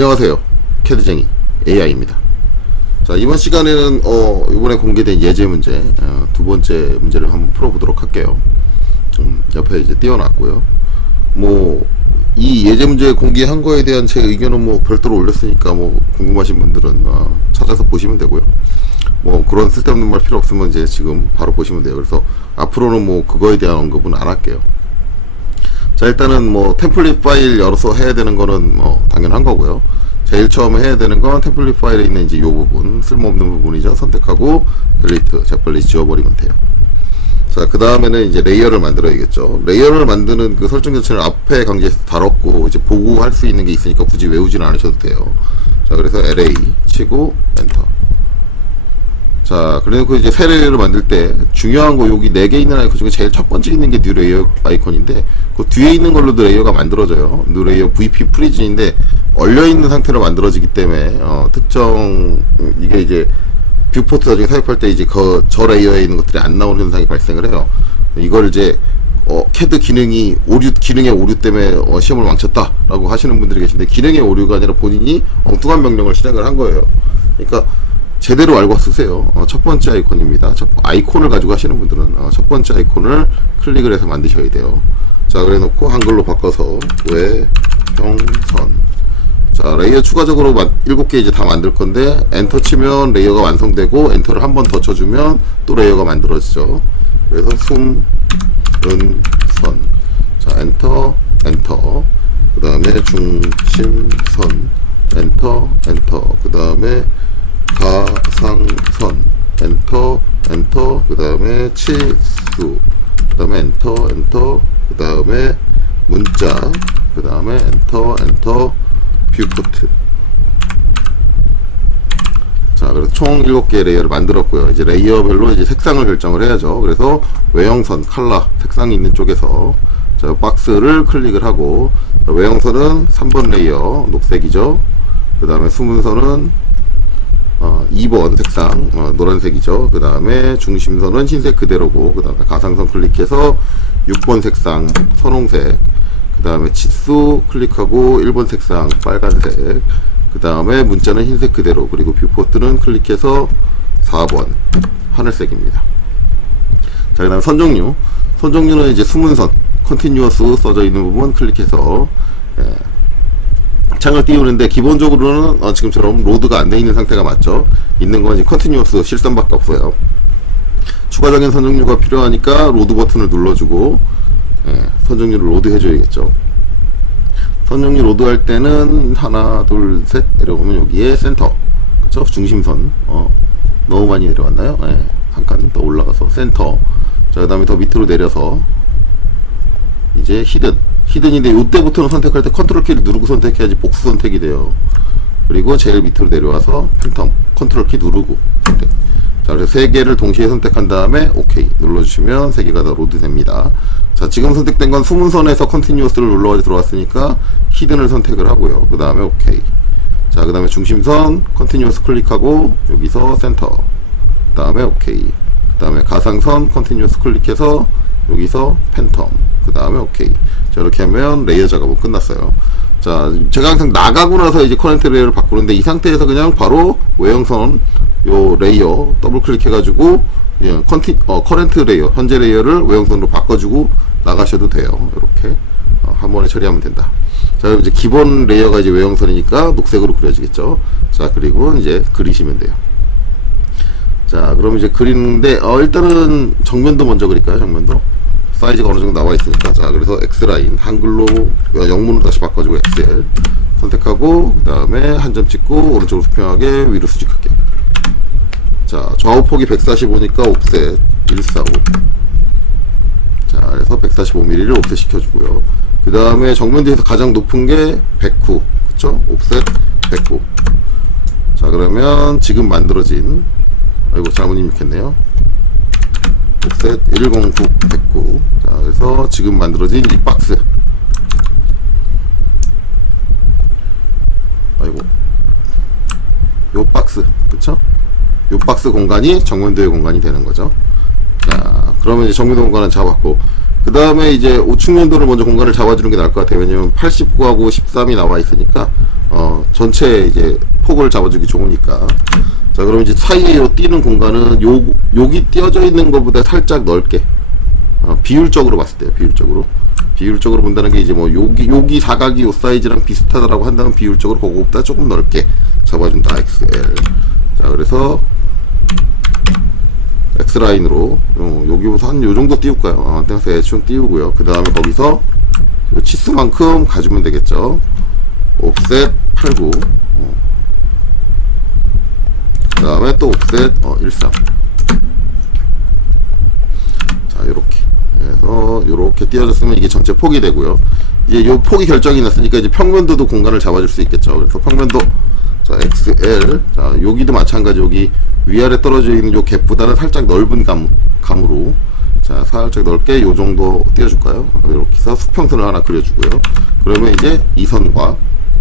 안녕하세요. 캐드쟁이 AI입니다. 자, 이번 시간에는, 어, 이번에 공개된 예제 문제, 어, 두 번째 문제를 한번 풀어보도록 할게요. 음, 옆에 이제 띄워놨고요. 뭐, 이 예제 문제 공개한 거에 대한 제 의견은 뭐 별도로 올렸으니까 뭐 궁금하신 분들은 어, 찾아서 보시면 되고요. 뭐 그런 쓸데없는 말 필요 없으면 이제 지금 바로 보시면 돼요. 그래서 앞으로는 뭐 그거에 대한 언급은 안 할게요. 자 일단은 뭐 템플릿 파일 열어서 해야 되는 거는 뭐 당연한 거고요. 제일 처음에 해야 되는 건 템플릿 파일에 있는 이제 요 부분 쓸모없는 부분이죠. 선택하고 딜리트 재빨리 지워버리면 돼요. 자, 그 다음에는 이제 레이어를 만들어야겠죠. 레이어를 만드는 그 설정 자체를 앞에 강제해서 다뤘고, 이제 보고 할 수 있는 게 있으니까 굳이 외우지는 않으셔도 돼요. 자, 그래서 LA 치고, 엔터. 자, 그래놓고 이제 새 레이어를 만들 때 중요한 거 여기 4개 있는 아이콘 중에 제일 첫 번째 있는 게 뉴 레이어 아이콘인데 그 뒤에 있는 걸로도 레이어가 만들어져요. 뉴 레이어 VP 프리즌인데 얼려있는 상태로 만들어지기 때문에 어, 특정 음, 이게 이제 뷰포트 나중에 사입할 때 이제 그 저 레이어에 있는 것들이 안 나오는 현상이 발생을 해요. 이걸 이제 어, 캐드 기능이 오류 기능의 오류 때문에 어, 시험을 망쳤다라고 하시는 분들이 계신데 기능의 오류가 아니라 본인이 엉뚱한 명령을 시작을 한 거예요. 그러니까 제대로 알고 쓰세요. 어, 첫 번째 아이콘입니다. 첫, 아이콘을 가지고 하시는 분들은 어, 첫 번째 아이콘을 클릭을 해서 만드셔야 돼요. 자, 그래 놓고 한글로 바꿔서 외형선. 자, 레이어 추가적으로 7개 이제 다 만들 건데 엔터 치면 레이어가 완성되고 엔터를 한 번 더 쳐주면 또 레이어가 만들어지죠. 그래서 숨, 은, 선. 자, 엔터, 엔터. 그 다음에 중심선. 엔터, 엔터. 그 다음에 가상선. 엔터 엔터 그 다음에 치수. 그 다음에 엔터 엔터 그 다음에 문자. 그 다음에 엔터 엔터 뷰포트. 자 그래서 총 7개의 레이어를 만들었고요. 이제 레이어별로 이제 색상을 결정을 해야죠. 그래서 외형선 칼라 색상이 있는 쪽에서 자 박스를 클릭을 하고 자, 외형선은 3번 레이어 녹색이죠. 그 다음에 수문선은 어, 2번 색상 어, 노란색이죠. 그 다음에 중심선은 흰색 그대로고 그 다음에 가상선 클릭해서 6번 색상 선홍색 그 다음에 치수 클릭하고 1번 색상 빨간색 그 다음에 문자는 흰색 그대로 그리고 뷰포트는 클릭해서 4번 하늘색입니다. 자, 그 다음 선 종류. 선 종류는 이제 수문선, 컨티뉴어스 써져 있는 부분 클릭해서, 예, 창을 띄우는데 기본적으로는 어, 지금처럼 로드가 안 돼 있는 상태가 맞죠. 있는 건 컨티뉴어스 실선밖에 없어요. 추가적인 선정류가 필요하니까 로드 버튼을 눌러주고 예, 선정류를 로드 해줘야겠죠. 선정류 로드 할 때는 하나 둘 셋 내려오면 여기에 센터 그쵸 중심선 어, 너무 많이 내려왔나요? 예, 한칸 더 올라가서 센터 자 그 다음에 더 밑으로 내려서 이제 히든 히든인데 이때부터는 선택할 때 컨트롤 키를 누르고 선택해야지 복수 선택이 돼요. 그리고 제일 밑으로 내려와서 팬텀 컨트롤 키 누르고 선택. 자 그래서 세 개를 동시에 선택한 다음에 오케이. 눌러주시면 세 개가 다 로드 됩니다. 자 지금 선택된 건 수문선에서 컨티뉴어스를 눌러가지고 들어왔으니까 히든을 선택을 하고요. 그 다음에 오케이. 자 그 다음에 중심선 컨티뉴어스 클릭하고 여기서 센터. 그 다음에 오케이. 그 다음에 가상선 컨티뉴어스 클릭해서 여기서 팬텀. 그 다음에 오케이. 자 이렇게 하면 레이어 작업은 끝났어요. 자 제가 항상 나가고 나서 이제 커렌트 레이어를 바꾸는데 이 상태에서 그냥 바로 외형선 요 레이어 더블 클릭해 가지고 예, 컨티 어 커렌트 레이어 현재 레이어를 외형선으로 바꿔주고 나가셔도 돼요. 이렇게 어, 한 번에 처리하면 된다. 자 그럼 이제 기본 레이어가 이제 외형선이니까 녹색으로 그려지겠죠? 자 그리고 이제 그리시면 돼요. 자 그럼 이제 그리는데 어 일단은 정면도 먼저 그릴까요? 정면도 사이즈가 어느 정도 나와 있으니까. 자 그래서 X라인 한글로 어, 영문으로 다시 바꿔주고 XL 선택하고 그 다음에 한 점 찍고 오른쪽으로 수평하게 위로 수직하게 자 좌우 폭이 145니까 옵셋 145 자 그래서 145mm를 옵셋 시켜주고요. 그 다음에 정면 뒤에서 가장 높은 게 109 그쵸? 옵셋 109자 그러면 지금 만들어진 아이고 잘못 입력했네요. 옵 셋 109 109 자 그래서 지금 만들어진 이 박스. 아이고. 요 박스. 그쵸? 요 박스 공간이 정면도의 공간이 되는 거죠. 자 그러면 이제 정면도 공간은 잡았고. 그 다음에 이제 우측면도를 먼저 공간을 잡아주는 게 나을 것 같아요. 왜냐면 89하고 13이 나와 있으니까 어 전체 이제 폭을 잡아주기 좋으니까. 자, 그럼 이제 사이에 요 띄는 공간은 요, 여기 띄어져 있는 것보다 살짝 넓게. 어, 비율적으로 봤을 때요, 비율적으로. 비율적으로 본다는 게 이제 뭐 여기, 여기 사각이 요 사이즈랑 비슷하다라고 한다면 비율적으로 그거보다 조금 넓게 잡아준다, XL. 자, 그래서 X라인으로, 어, 여기부터 한 요 정도 띄울까요? 어, 그래서 대충 띄우고요. 그 다음에 거기서 요 치수만큼 가주면 되겠죠. 옵셋 89. 어. 그 다음에 또 옵셋 어, 13. 자, 요렇게. 그래서 요렇게 띄워졌으면 이게 전체 폭이 되고요. 이제 요 폭이 결정이 났으니까 이제 평면도도 공간을 잡아줄 수 있겠죠. 그래서 평면도 자, XL. 자, 여기도 마찬가지 여기 위아래 떨어져 있는 요 갭보다는 살짝 넓은 감, 감으로 자, 살짝 넓게 요 정도 띄워줄까요? 이렇게 해서 수평선을 하나 그려주고요. 그러면 이제 이 선과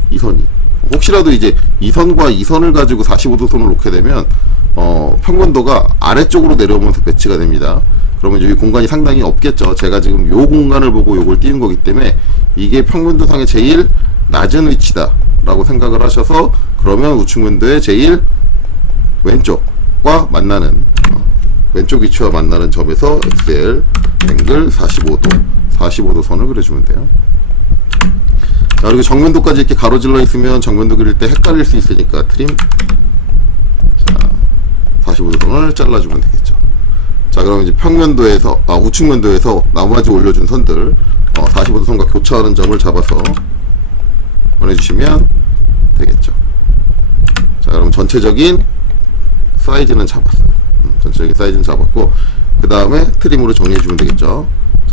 이 선이 혹시라도 이제 이 선과 이 선을 가지고 45도 선을 놓게 되면 어, 평면도가 아래쪽으로 내려오면서 배치가 됩니다. 그러면 여기 공간이 상당히 없겠죠. 제가 지금 요 공간을 보고 요걸 띄운 거기 때문에 이게 평면도상의 제일 낮은 위치다 라고 생각을 하셔서 그러면 우측면도의 제일 왼쪽과 만나는 어, 왼쪽 위치와 만나는 점에서 XL 앵글 45도 45도 선을 그려주면 돼요. 자, 그리고 정면도까지 이렇게 가로질러 있으면 정면도 그릴 때 헷갈릴 수 있으니까 트림 자 45도 선을 잘라주면 되겠죠. 자 그럼 이제 평면도에서 아 우측면도에서 나머지 올려준 선들 어, 45도 선과 교차하는 점을 잡아서 보내주시면 되겠죠. 자 그럼 전체적인 사이즈는 잡았어요. 음, 전체적인 사이즈는 잡았고 그 다음에 트림으로 정리해주면 되겠죠.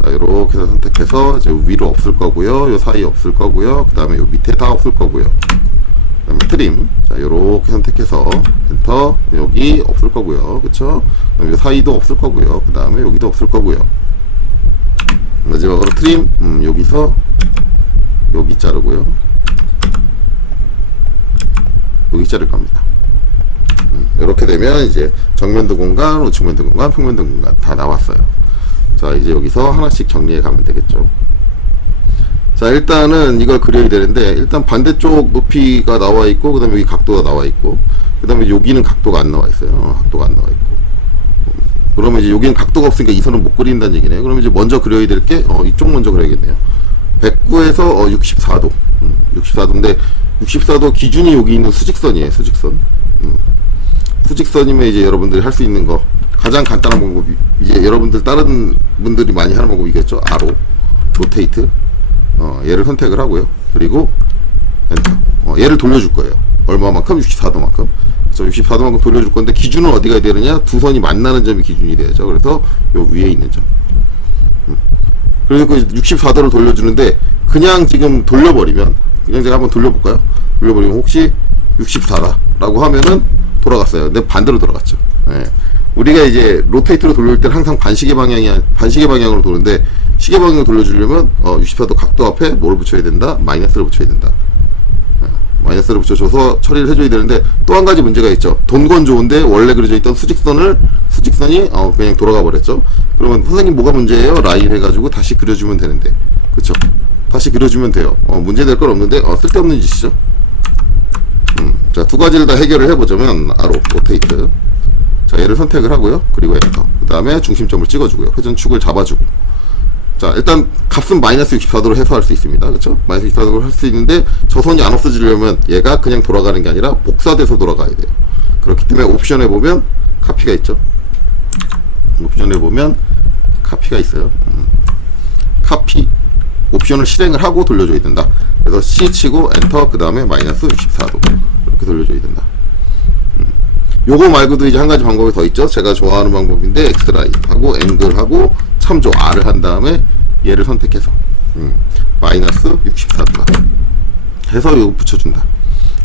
자 이렇게 해서 선택해서 이제 위로 없을 거고요. 요 사이 없을 거고요. 그 다음에 요 밑에 다 없을 거고요. 그 다음에 트림. 자 요렇게 선택해서 엔터 여기 없을 거고요. 그쵸? 요 사이도 없을 거고요. 그 다음에 여기도 없을 거고요. 마지막으로 트림. 음, 여기서 여기 자르고요. 여기 자를 겁니다. 음, 이렇게 되면 이제 정면도 공간 우측면도 공간 평면도 공간 다 나왔어요 자 이제 여기서 하나씩 정리해 가면 되겠죠. 자 일단은 이걸 그려야 되는데 일단 반대쪽 높이가 나와 있고 그 다음에 여기 각도가 나와 있고 그 다음에 여기는 각도가 안 나와 있어요. 어, 각도가 안 나와 있고. 그러면 이제 여기는 각도가 없으니까 이 선은 못 그린다는 얘기네요. 그러면 이제 먼저 그려야 될게 어, 이쪽 먼저 그려야겠네요. 109에서 어, 64도. 음, 64도인데 64도 기준이 여기 있는 수직선이에요 수직선. 음. 수직선이면 이제 여러분들이 할 수 있는 거 가장 간단한 방법이 이제 여러분들 다른 분들이 많이 하는 방법이겠죠 아로 로테이트 어, 얘를 선택을 하고요. 그리고 엔터. 어, 얘를 돌려줄 거예요. 얼마만큼? 64도만큼. 그래서 64도만큼 돌려줄 건데 기준은 어디가 되느냐? 두 선이 만나는 점이 기준이 되죠. 그래서 요 위에 있는 점. 음. 그래서 그 64도를 돌려주는데 그냥 지금 돌려버리면 그냥 제가 한번 돌려볼까요? 돌려버리면 혹시 64다라고 하면은 돌아갔어요. 근데 반대로 돌아갔죠. 예. 우리가 이제 로테이트로 돌릴 때는 항상 반시계 방향이 반시계 방향으로 도는데 시계 방향으로 돌려주려면 어, 64도 각도 앞에 뭘 붙여야 된다? 마이너스를 붙여야 된다. 어, 마이너스를 붙여줘서 처리를 해줘야 되는데 또 한 가지 문제가 있죠. 돈건 좋은데 원래 그려져 있던 수직선을 수직선이 어, 그냥 돌아가 버렸죠. 그러면 선생님 뭐가 문제예요? 라인 해가지고 다시 그려주면 되는데 그쵸? 다시 그려주면 돼요. 어, 문제 될 건 없는데 어, 쓸데없는 짓이죠. 음, 자, 두 가지를 다 해결을 해보자면 아로 로테이트 자 얘를 선택을 하고요. 그리고 엔터. 그 다음에 중심점을 찍어주고요. 회전축을 잡아주고. 자 일단 값은 마이너스 64도로 해소할 수 있습니다. 그렇죠 마이너스 64도로 할 수 있는데 저 선이 안 없어지려면 얘가 그냥 돌아가는 게 아니라 복사돼서 돌아가야 돼요. 그렇기 때문에 옵션에 보면 카피가 있죠? 옵션에 보면 카피가 있어요. 음. 카피. 옵션을 실행을 하고 돌려줘야 된다. 그래서 C 치고 엔터 그 다음에 마이너스 64도. 이렇게 돌려줘야 된다 요거 말고도 이제 한 가지 방법이 더 있죠. 제가 좋아하는 방법인데 엑스라인 하고 앵글하고 참조 R을 한 다음에 얘를 선택해서 음, 마이너스 64도다 해서 요거 붙여준다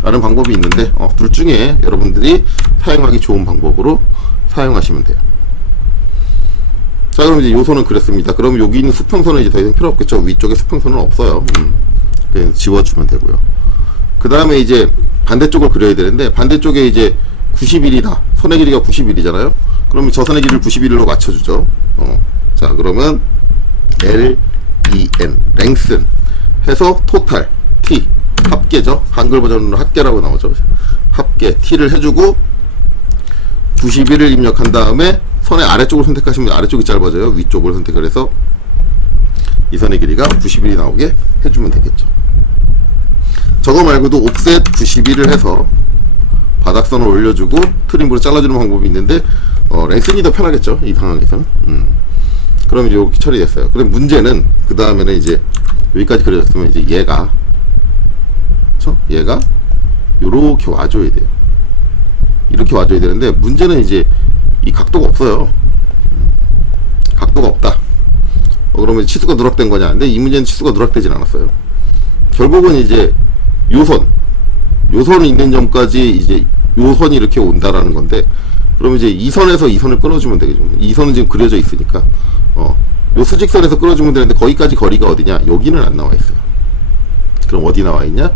라는 방법이 있는데 어, 둘 중에 여러분들이 사용하기 좋은 방법으로 사용하시면 돼요. 자 그럼 이제 요소는 그랬습니다. 그럼 여기 있는 수평선은 이제 더 이상 필요 없겠죠. 위쪽에 수평선은 없어요. 음, 그냥 지워주면 되고요. 그 다음에 이제 반대쪽을 그려야 되는데 반대쪽에 이제 90일이다. 선의 길이가 90일이잖아요. 그러면 저 선의 길이를 91로 맞춰주죠. 어. 자, 그러면 L, E, N, 랭슨 해서 토탈 T 합계죠. 한글 버전으로 합계라고 나오죠. 합계 T를 해주고 91을 입력한 다음에 선의 아래쪽을 선택하시면 아래쪽이 짧아져요. 위쪽을 선택을 해서 이 선의 길이가 90일이 나오게 해주면 되겠죠. 저거 말고도 옵셋 91을 해서 바닥선을 올려주고 트림으로 잘라주는 방법이 있는데 어, 랭슨이 더 편하겠죠. 이 상황에서는. 음. 그러면 이렇게 처리됐어요. 그럼 문제는 그 다음에는 이제 여기까지 그려졌으면 이제 얘가 그쵸? 얘가 요렇게 와줘야 돼요. 이렇게 와줘야 되는데 문제는 이제 이 각도가 없어요. 음. 각도가 없다. 어, 그러면 치수가 누락된 거냐? 근데 이 문제는 치수가 누락되진 않았어요. 결국은 이제 요선, 요선 있는 점까지 이제 요선이 이렇게 온다라는 건데, 그러면 이제 이 선에서 이 선을 끊어주면 되겠죠. 이 선은 지금 그려져 있으니까, 어, 요 수직선에서 끊어주면 되는데 거기까지 거리가 어디냐? 여기는 안 나와 있어요. 그럼 어디 나와 있냐?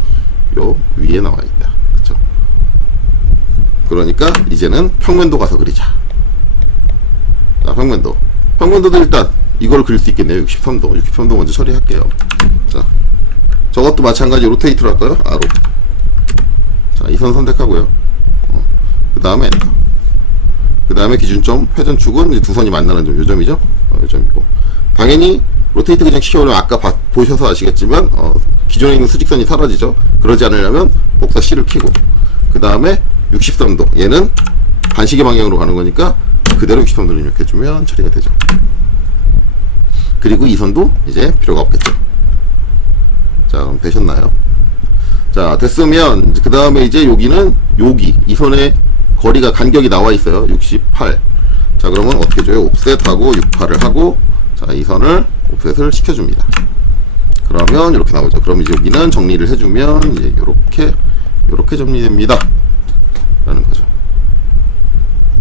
요 위에 나와 있다. 그쵸? 그러니까 이제는 평면도 가서 그리자. 자, 평면도. 평면도도 일단 이걸 그릴 수 있겠네요. 63도. 63도 먼저 처리할게요. 자, 저것도 마찬가지 로테이트로 할까요? 아로. 자, 이 선 선택하고요. 어, 그 다음에 엔터. 그 다음에 기준점, 회전축은 두 선이 만나는 점, 요 점이죠? 어, 요 점이고. 당연히 로테이트 그냥 시켜버리면 아까 봐- 보셔서 아시겠지만, 어, 기존에 있는 수직선이 사라지죠? 그러지 않으려면 복사 C를 키고. 그 다음에 63도. 얘는 반시계 방향으로 가는 거니까 그대로 63도를 입력해주면 처리가 되죠. 그리고 이 선도 이제 필요가 없겠죠. 자, 그럼 되셨나요? 자, 됐으면 그 다음에 이제 여기는 여기 이 선의 거리가 간격이 나와 있어요. 68. 자, 그러면 어떻게 줘요? 옵셋하고 68을 하고 자, 이 선을 옵셋을 시켜줍니다. 그러면 이렇게 나오죠. 그럼 이제 여기는 정리를 해주면 이제 이렇게 이렇게 정리됩니다. 라는 거죠.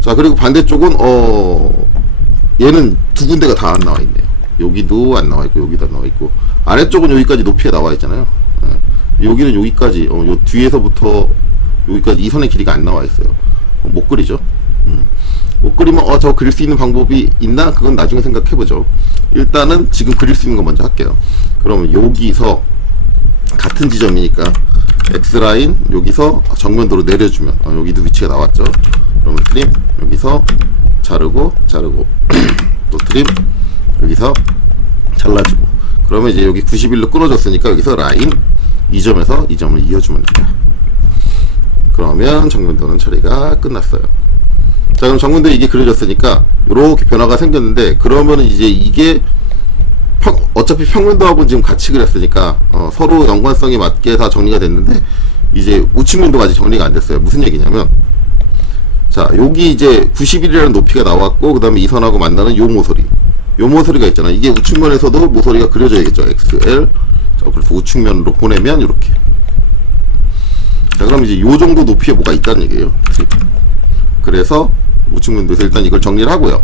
자, 그리고 반대쪽은 어 얘는 두 군데가 다 안 나와 있네요. 여기도 안 나와 있고 여기도 안 나와 있고 아래쪽은 여기까지 높이에 나와 있잖아요. 예. 여기는 여기까지 어, 요 뒤에서부터 여기까지 이 선의 길이가 안 나와 있어요. 어, 못 그리죠. 음. 못 그리면 어 저 그릴 수 있는 방법이 있나? 그건 나중에 생각해 보죠. 일단은 지금 그릴 수 있는 거 먼저 할게요. 그러면 여기서 같은 지점이니까 X 라인 여기서 정면도로 내려주면 어, 여기도 위치가 나왔죠. 그러면 트림 여기서 자르고 자르고 또 트림 여기서 잘라주고 그러면 이제 여기 91로 끊어졌으니까 여기서 라인 이 점에서 이 점을 이어주면 됩니다. 그러면 정면도는 처리가 끝났어요. 자 그럼 정면도 이게 그려졌으니까 이렇게 변화가 생겼는데 그러면 이제 이게 평, 어차피 평면도하고 지금 같이 그렸으니까 어, 서로 연관성이 맞게 다 정리가 됐는데 이제 우측면도가 아직 정리가 안 됐어요. 무슨 얘기냐면 자 여기 이제 91이라는 높이가 나왔고 그 다음에 이 선하고 만나는 요 모서리 요 모서리가 있잖아. 이게 우측면에서도 모서리가 그려져야겠죠. XL 자 그래서 우측면으로 보내면 이렇게. 자 그럼 이제 요 정도 높이에 뭐가 있다는 얘기예요. 그래서 우측면도에서 일단 이걸 정리를 하고요.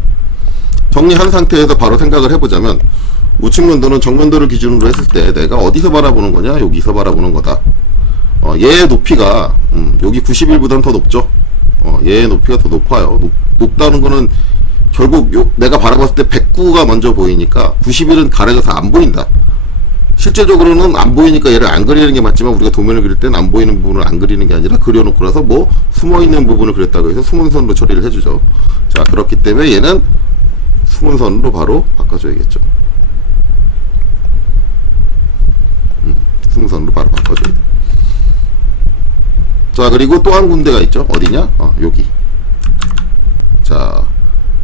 정리한 상태에서 바로 생각을 해보자면 우측면도는 정면도를 기준으로 했을 때 내가 어디서 바라보는 거냐? 여기서 바라보는 거다. 어, 얘의 높이가 음, 여기 91보다는 더 높죠? 어, 얘의 높이가 더 높아요. 높, 높다는 거는 결국 요, 내가 바라봤을 때 109가 먼저 보이니까 91은 가려져서 안 보인다 실제적으로는 안 보이니까 얘를 안 그리는 게 맞지만 우리가 도면을 그릴 때는 안 보이는 부분을 안 그리는 게 아니라 그려놓고 나서 뭐 숨어 있는 부분을 그렸다고 해서 숨은 선으로 처리를 해주죠 자 그렇기 때문에 얘는 숨은 선으로 바로 바꿔줘야겠죠 승선으로 바로 바꿔줘야 돼. 자, 그리고 또 한 군데가 있죠. 어디냐? 어, 여기. 자,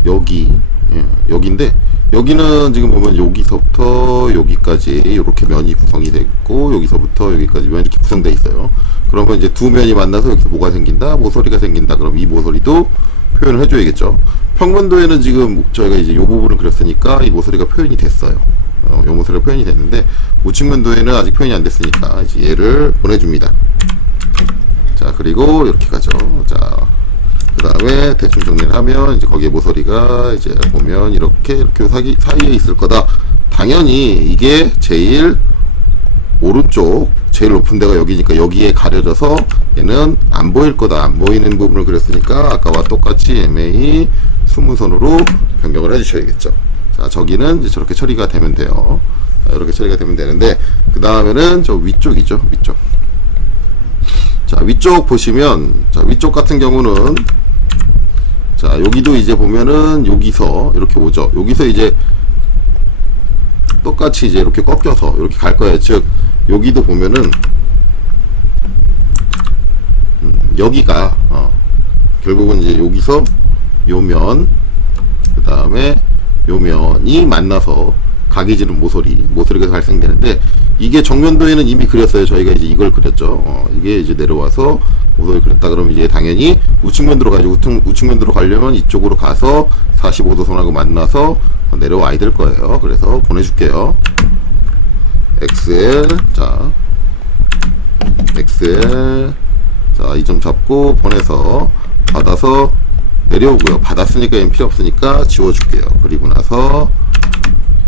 여기. 예, 여기인데, 여기는 지금 보면 여기서부터 여기까지 이렇게 면이 구성이 됐고, 여기서부터 여기까지 면이 이렇게 구성되어 있어요. 그러면 이제 두 면이 만나서 여기서 뭐가 생긴다? 모서리가 생긴다. 그럼 이 모서리도 표현을 해줘야겠죠. 평면도에는 지금 저희가 이제 이 부분을 그렸으니까 이 모서리가 표현이 됐어요. 어, 요 모서리가 표현이 됐는데 우측면도에는 아직 표현이 안 됐으니까 이제 얘를 보내줍니다. 자 그리고 이렇게 가죠. 자. 그 다음에 대충 정리를 하면 이제 거기에 모서리가 이제 보면 이렇게 이렇게 사기, 사이에 있을 거다. 당연히 이게 제일 오른쪽 제일 높은 데가 여기니까 여기에 가려져서 얘는 안 보일 거다. 안 보이는 부분을 그렸으니까 아까와 똑같이 MA 수문선으로 변경을 해주셔야겠죠. 자, 저기는 이제 저렇게 처리가 되면 돼요. 자, 이렇게 처리가 되면 되는데 그 다음에는 저 위쪽이죠. 위쪽. 자, 위쪽 보시면, 자, 위쪽 같은 경우는, 자, 여기도 이제 보면은, 여기서 이렇게 오죠. 여기서 이제, 똑같이 이제 이렇게 꺾여서 이렇게 갈 거예요. 즉, 여기도 보면은, 음, 여기가, 어, 결국은 이제 여기서 요면, 그 다음에 요면이 만나서 각이 지는 모서리, 모서리가 발생되는데 이게 정면도에는 이미 그렸어요. 저희가 이제 이걸 그렸죠. 어, 이게 이제 내려와서 모서리 그렸다 그러면 이제 당연히 우측면도로 가지고 우측, 우측면도로 가려면 이쪽으로 가서 45도 선하고 만나서 내려와야 될 거예요. 그래서 보내줄게요. XL 자 XL 자 이 점 잡고 보내서 받아서 내려오고요. 받았으니까 얘는 필요 없으니까 지워줄게요. 그리고 나서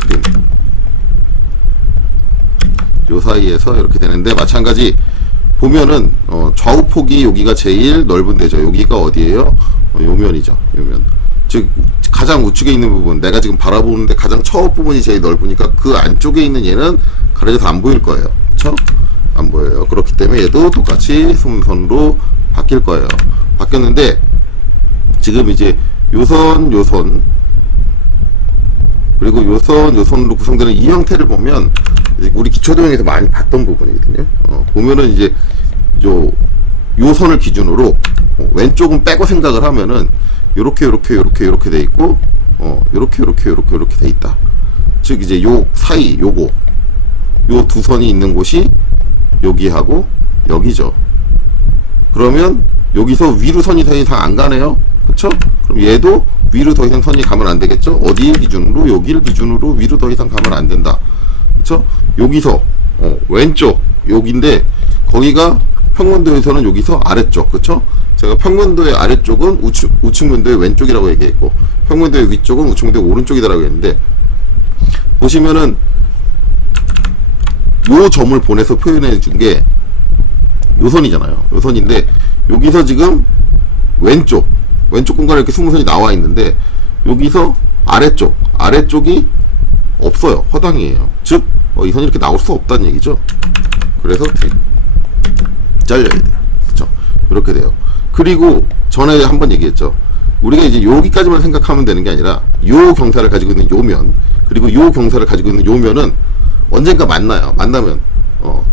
그림. 요 사이에서 이렇게 되는데 마찬가지 보면은 어, 좌우 폭이 여기가 제일 넓은 데죠. 여기가 어디예요? 어, 요면이죠. 요면. 즉 가장 우측에 있는 부분 내가 지금 바라보는데 가장 처우 부분이 제일 넓으니까 그 안쪽에 있는 얘는 가려져서 안 보일 거예요. 그렇죠? 안 보여요. 그렇기 때문에 얘도 똑같이 숨선으로 바뀔 거예요. 바뀌었는데 지금 이제 요선 요선 그리고 요선 요선으로 구성되는 이 형태를 보면 우리 기초도형에서 많이 봤던 부분이거든요. 어, 보면은 이제 요 요 선을 기준으로 어, 왼쪽은 빼고 생각을 하면은 요렇게 요렇게 요렇게 요렇게 돼 있고 어 요렇게 요렇게 요렇게 요렇게 돼 있다. 즉 이제 요 사이 요거 요 두 선이 있는 곳이 여기하고 여기죠. 그러면 여기서 위로 선이 더 이상 안 가네요. 그쵸? 그럼 얘도 위로 더 이상 선이 가면 안 되겠죠? 어디 기준으로? 여기를 기준으로 위로 더 이상 가면 안 된다. 그쵸? 여기서, 어, 왼쪽, 여기인데, 거기가 평면도에서는 여기서 아래쪽, 그쵸? 제가 평면도의 아래쪽은 우측, 우측면도의 왼쪽이라고 얘기했고, 평면도의 위쪽은 우측면도의 오른쪽이다라고 했는데, 보시면은, 요 점을 보내서 표현해 준 게, 요선이잖아요. 요선인데, 여기서 지금 왼쪽, 왼쪽 공간에 이렇게 스무선이 나와 있는데 여기서 아래쪽 아래쪽이 없어요 허당이에요 즉 어, 이 선이 이렇게 나올 수 없다는 얘기죠 그래서 이렇게 잘려야 돼요 그렇죠 이렇게 돼요 그리고 전에 한번 얘기했죠 우리가 이제 여기까지만 생각하면 되는 게 아니라 요 경사를 가지고 있는 요면 그리고 요 경사를 가지고 있는 요면은 언젠가 만나요 만나면 어,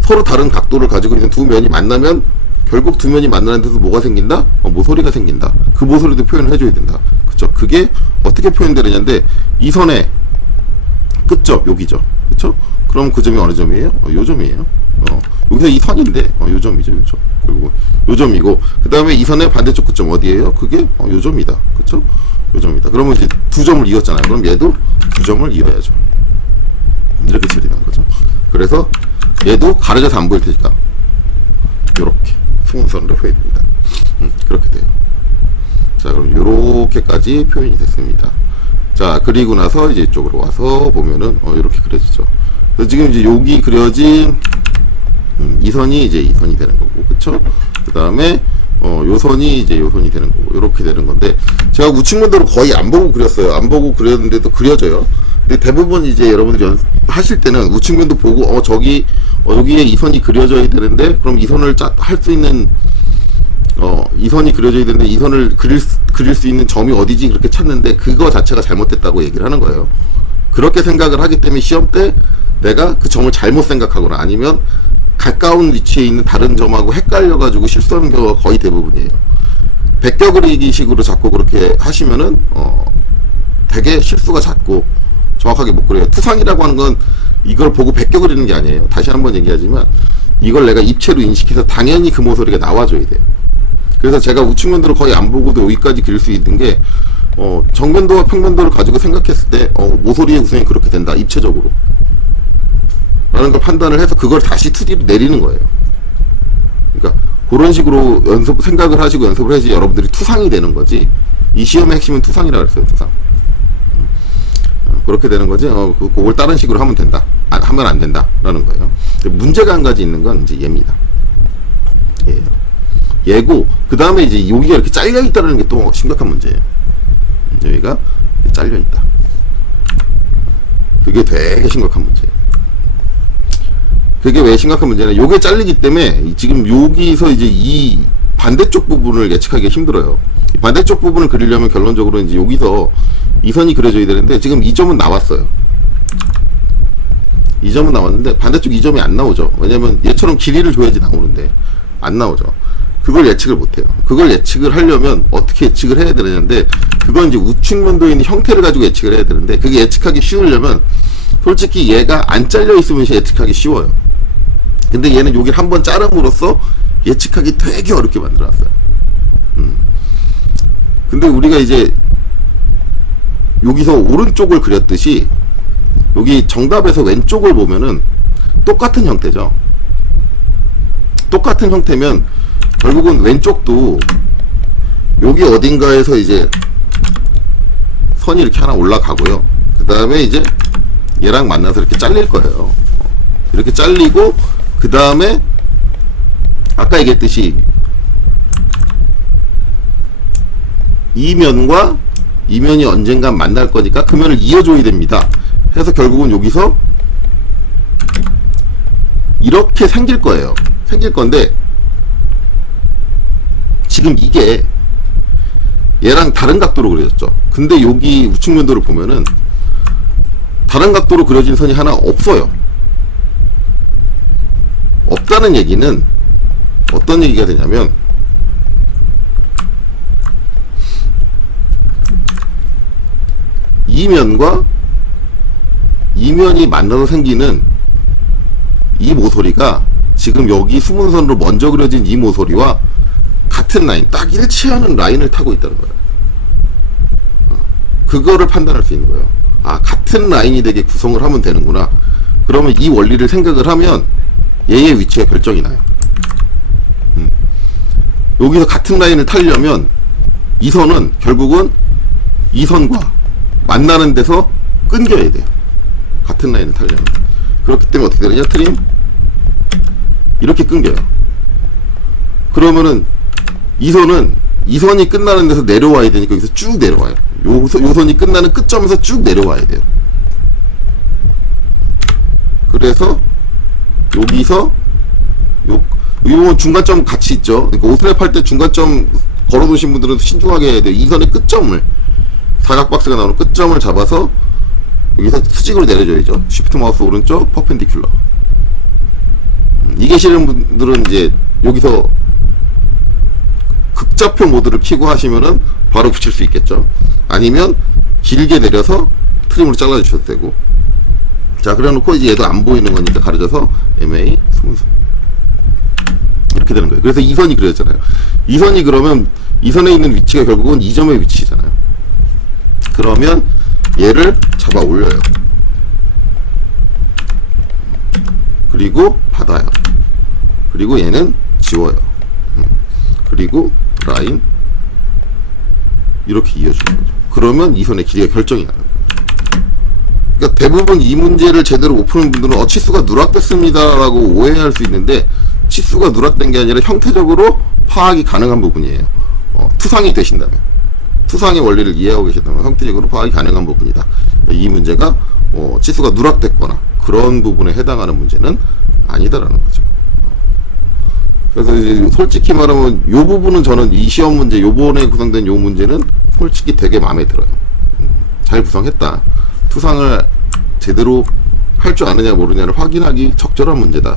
서로 다른 각도를 가지고 있는 두 면이 만나면 결국 두 면이 만나는 데서 뭐가 생긴다? 어, 모서리가 생긴다. 그 모서리도 표현을 해줘야 된다. 그쵸? 그게 어떻게 표현되느냐인데, 이 선의 끝점, 여기죠. 그쵸? 그럼 그 점이 어느 점이에요? 어, 요 점이에요. 어, 여기서 이 선인데, 어, 요 점이죠, 요 점. 결국은. 요 점이고, 그 다음에 이 선의 반대쪽 끝점 어디에요? 그게, 어, 요 점이다. 그쵸? 요 점이다. 그러면 이제 두 점을 이었잖아요. 그럼 얘도 두 점을 이어야죠. 이렇게 처리된 거죠. 그래서 얘도 가려져서 안 보일 테니까, 요렇게. 풍선으로 표현됩니다. 음, 그렇게 돼요. 자, 그럼 요렇게까지 표현이 됐습니다. 자, 그리고 나서 이제 이쪽으로 와서 보면은, 어, 요렇게 그려지죠. 그래서 지금 이제 여기 그려진, 음, 이 선이 이제 이 선이 되는 거고, 그쵸? 그 다음에, 어, 요 선이 이제 요 선이 되는 거고, 요렇게 되는 건데, 제가 우측면도로 거의 안 보고 그렸어요. 안 보고 그렸는데도 그려져요. 근데 대부분 이제 여러분들이 연, 하실 때는 우측면도 보고, 어, 저기, 어, 여기에 이 선이 그려져야 되는데, 그럼 이 선을 짜, 할수 있는, 어, 이 선이 그려져야 되는데, 이 선을 그릴, 수- 그릴 수 있는 점이 어디지? 그렇게 찾는데, 그거 자체가 잘못됐다고 얘기를 하는 거예요. 그렇게 생각을 하기 때문에 시험 때 내가 그 점을 잘못 생각하거나 아니면 가까운 위치에 있는 다른 점하고 헷갈려가지고 실수하는 경우가 거의 대부분이에요. 베껴 그리기 식으로 자꾸 그렇게 하시면은, 어, 되게 실수가 잦고 정확하게 못 그려요. 투상이라고 하는 건 이걸 보고 베껴 그리는 게 아니에요. 다시 한번 얘기하지만 이걸 내가 입체로 인식해서 당연히 그 모서리가 나와줘야 돼요. 그래서 제가 우측면도를 거의 안 보고도 여기까지 그릴 수 있는 게 어, 정면도와 평면도를 가지고 생각했을 때 어, 모서리의 구성이 그렇게 된다. 입체적으로. 라는 걸 판단을 해서 그걸 다시 2D로 내리는 거예요. 그러니까 그런 식으로 연습 생각을 하시고 연습을 해야지 여러분들이 투상이 되는 거지. 이 시험의 핵심은 투상이라 그랬어요. 투상. 어, 그렇게 되는 거지. 어, 그, 그걸 다른 식으로 하면 된다. 아, 하면 안 된다라는 거예요. 문제가 한 가지 있는 건 이제 얘입니다. 얘고 그 다음에 이제 여기가 이렇게 잘려 있다는 게 또 심각한 문제예요. 여기가 이렇게 잘려 있다. 그게 되게 심각한 문제예요. 그게 왜 심각한 문제냐. 요게 잘리기 때문에 이- 지금 여기서 이제 이 반대쪽 부분을 예측하기가 힘들어요. 이 반대쪽 부분을 그리려면 결론적으로 이제 여기서 이 선이 그려져야 되는데 지금 이 점은 나왔어요. 이 점은 나왔는데 반대쪽 이 점이 안 나오죠. 왜냐면 얘처럼 길이를 줘야지 나오는데 안 나오죠. 그걸 예측을 못해요. 그걸 예측을 하려면 어떻게 예측을 해야 되느냐인데 그건 이제 우측면도에 있는 형태를 가지고 예측을 해야 되는데 그게 예측하기 쉬우려면 솔직히 얘가 안 잘려 있으면 예측하기 쉬워요. 근데 얘는 여기를 한번 자름으로써 예측하기 되게 어렵게 만들어놨어요. 음. 근데 우리가 이제 여기서 오른쪽을 그렸듯이 여기 정답에서 왼쪽을 보면은 똑같은 형태죠. 똑같은 형태면 결국은 왼쪽도 여기 어딘가에서 이제 선이 이렇게 하나 올라가고요. 그 다음에 이제 얘랑 만나서 이렇게 잘릴 거예요. 이렇게 잘리고 그 다음에 아까 얘기했듯이 이 면과 이 면이 언젠간 만날 거니까 그 면을 이어줘야 됩니다. 해서 결국은 여기서 이렇게 생길 거예요. 생길 건데 지금 이게 얘랑 다른 각도로 그려졌죠. 근데 여기 우측 면도를 보면은 다른 각도로 그려진 선이 하나 없어요. 없다는 얘기는 어떤 얘기가 되냐면 이 면과 이 면이 만나서 생기는 이 모서리가 지금 여기 수문선으로 먼저 그려진 이 모서리와 같은 라인, 딱 일치하는 라인을 타고 있다는 거예요. 어, 그거를 판단할 수 있는 거예요. 아, 같은 라인이 되게 구성을 하면 되는구나. 그러면 이 원리를 생각을 하면 얘의 위치가 결정이 나요. 음. 여기서 같은 라인을 타려면 이 선은 결국은 이 선과 만나는 데서 끊겨야 돼요. 같은 라인을 타려면. 그렇기 때문에 어떻게 되느냐? 트림. 이렇게 끊겨요. 그러면은 이 선은 이 선이 끝나는 데서 내려와야 되니까 여기서 쭉 내려와요. 요, 선이 끝나는 끝점에서 쭉 내려와야 돼요. 그래서 여기서 요, 요 중간점 같이 있죠. 그러니까 오스랩 할 때 중간점 걸어두신 분들은 신중하게 해야 돼요. 이 선의 끝점을 사각 박스가 나오는 끝점을 잡아서 여기서 수직으로 내려줘야죠. 쉬프트 마우스 오른쪽 퍼펜디큘러. 음, 이게 싫은 분들은 이제 여기서 극좌표 모드를 키고 하시면은 바로 붙일 수 있겠죠. 아니면 길게 내려서 트림으로 잘라 주셔도 되고. 자, 그래 놓고 이제 얘도 안 보이는 거니까 가려져서 MA 스무선. 이렇게 되는 거예요. 그래서 이 선이 그려졌잖아요. 이 선이 그러면 이 선에 있는 위치가 결국은 이 점의 위치잖아요. 그러면 얘를 잡아 올려요. 그리고 받아요. 그리고 얘는. 그리고 라인 이렇게 이어주는 거죠. 그러면 이 선의 길이가 결정이 나는 거예요. 그러니까 대부분 이 문제를 제대로 못 푸는 분들은 어 치수가 누락됐습니다라고 오해할 수 있는데 치수가 누락된 게 아니라 형태적으로 파악이 가능한 부분이에요. 어, 투상이 되신다면 투상의 원리를 이해하고 계신다면 형태적으로 파악이 가능한 부분이다. 이 문제가 어, 치수가 누락됐거나 그런 부분에 해당하는 문제는 아니다라는 거죠. 그래서 이제 솔직히 말하면 요 부분은 저는 이 시험 문제 요번에 구성된 요 문제는 솔직히 되게 마음에 들어요. 음, 잘 구성했다. 투상을 제대로 할 줄 아느냐 모르냐를 확인하기 적절한 문제다.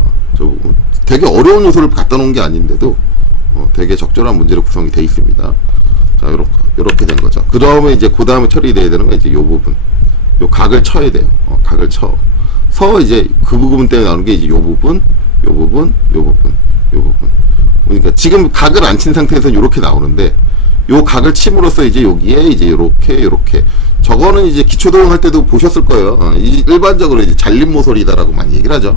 어, 저 부분. 되게 어려운 요소를 갖다 놓은 게 아닌데도 어, 되게 적절한 문제로 구성이 돼 있습니다. 자, 요렇게, 요렇게 된 거죠. 그 다음에 이제, 그 다음에 처리돼야 되는 건 이제 요 부분. 요 각을 쳐야 돼요. 어, 각을 쳐. 서 이제 그 부분 때문에 나오는 게 이제 요 부분, 요 부분, 요 부분, 요 부분. 그러니까 지금 각을 안 친 상태에서 요렇게 나오는데 요 각을 침으로써 이제 여기에 이제 요렇게 요렇게 저거는 이제 기초도형 할 때도 보셨을 거예요. 어, 이 일반적으로 이제 잘린 모서리다라고 많이 얘기를 하죠.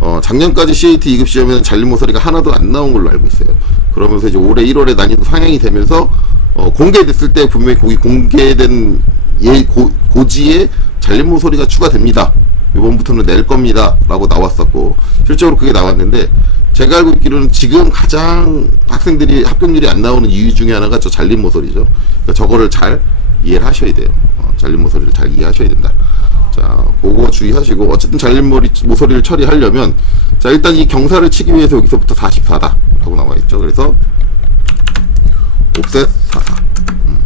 어, 작년까지 CAT 2급 시험에는 잘린 모서리가 하나도 안 나온 걸로 알고 있어요. 그러면서 이제 올해 1월에 난이도 상향이 되면서 어, 공개됐을 때 분명히 거기 공개된 예 고, 고지에 잘린 모서리가 추가됩니다. 이번부터는 낼 겁니다. 라고 나왔었고, 실제로 그게 나왔는데, 제가 알고 있기로는 지금 가장 학생들이 합격률이 안 나오는 이유 중에 하나가 저 잘린 모서리죠. 그러니까 저거를 잘 이해를 하셔야 돼요. 어, 잘린 모서리를 잘 이해하셔야 된다. 자, 자, 그거 주의하시고 어쨌든 잘림머리 모서리를 처리하려면 자 일단 이 경사를 치기 위해서 여기서부터 44다 라고 나와 있죠. 그래서 옵셋 44 음,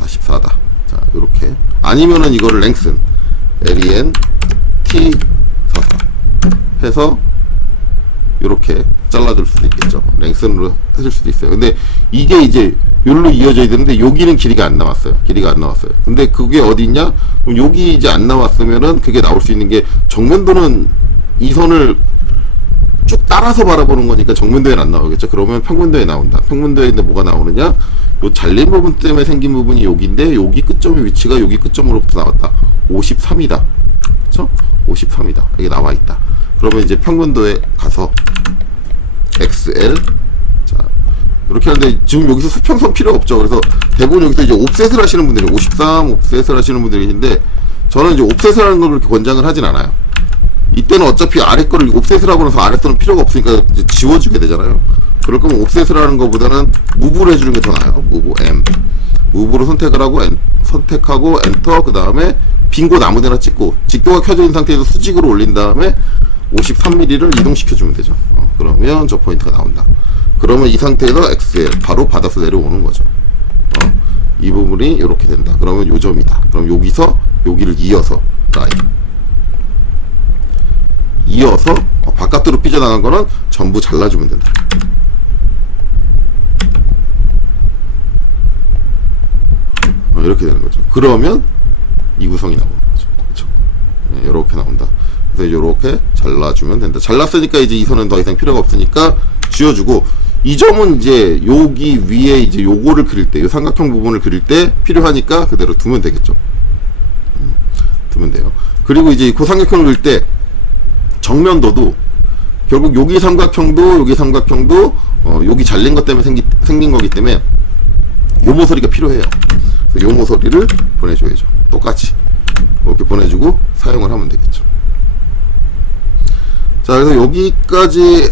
44다. 자 이렇게 아니면은 이거를 랭슨 len t 44 해서 이렇게 잘라줄 수도 있겠죠. 랭슨으로 해줄 수도 있어요. 근데 이게 이제 여기로 이어져야 되는데 여기는 길이가 안 나왔어요. 길이가 안 나왔어요. 근데 그게 어디 있냐? 그럼 여기 이제 안 나왔으면은 그게 나올 수 있는 게 정면도는 이 선을 쭉 따라서 바라보는 거니까 정면도에는 안 나오겠죠. 그러면 평면도에 나온다. 평면도에 있는데 뭐가 나오느냐? 요 잘린 부분 때문에 생긴 부분이 여기인데 여기 끝점의 위치가 여기 끝점으로부터 나왔다. 53이다. 그렇죠? 53이다. 이게 나와 있다. 그러면 이제 평면도에 가서 XL 자 이렇게 하는데 지금 여기서 수평선 필요 없죠. 그래서 대부분 여기서 이제 옵셋을 하시는 분들이 53 옵셋을 하시는 분들이 있는데 저는 이제 옵셋을 하는 걸 그렇게 권장을 하진 않아요. 이때는 어차피 아래 거를 옵셋을 하고 나서 아래 거는 필요가 없으니까 이제 지워주게 되잖아요. 그럴 거면 옵셋을 하는 것보다는 무브를 해주는 게 더 나아요. 무브 M. 무브로 선택을 하고 엔, 선택하고 엔터 그 다음에 빈곳 아무데나 찍고 직도가 켜져 있는 상태에서 수직으로 올린 다음에 53mm를 이동시켜주면 되죠. 어, 그러면 저 포인트가 나온다. 그러면 이 상태에서 XL 바로 받아서 내려오는 거죠. 어, 이 부분이 이렇게 된다. 그러면 요 점이다. 그럼 여기서 여기를 이어서 라인 이어서 어, 바깥으로 삐져나간 거는 전부 잘라주면 된다. 이렇게 되는 거죠. 그러면 이 구성이 나오는 거죠. 그렇죠? 네, 이렇게 나온다. 그래서 이렇게 잘라주면 된다. 잘랐으니까 이제 이 선은 더 이상 필요가 없으니까 쥐어주고 이 점은 이제 여기 위에 이제 요거를 그릴 때, 이 삼각형 부분을 그릴 때 필요하니까 그대로 두면 되겠죠. 음, 두면 돼요. 그리고 이제 그 삼각형을 그릴 때 정면도도 결국 여기 삼각형도 여기 삼각형도 어, 여기 잘린 것 때문에 생기, 생긴 거기 때문에 요 모서리가 필요해요. 그래서 요 모서리를 보내줘야죠. 똑같이 이렇게 보내주고 사용을 하면 되겠죠. 자, 그래서 여기까지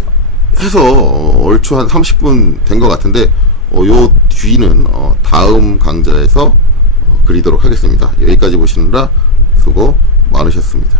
해서 어, 얼추 한 30분 된 것 같은데 어, 요 뒤는 어, 다음 강좌에서 어, 그리도록 하겠습니다. 여기까지 보시느라 수고 많으셨습니다.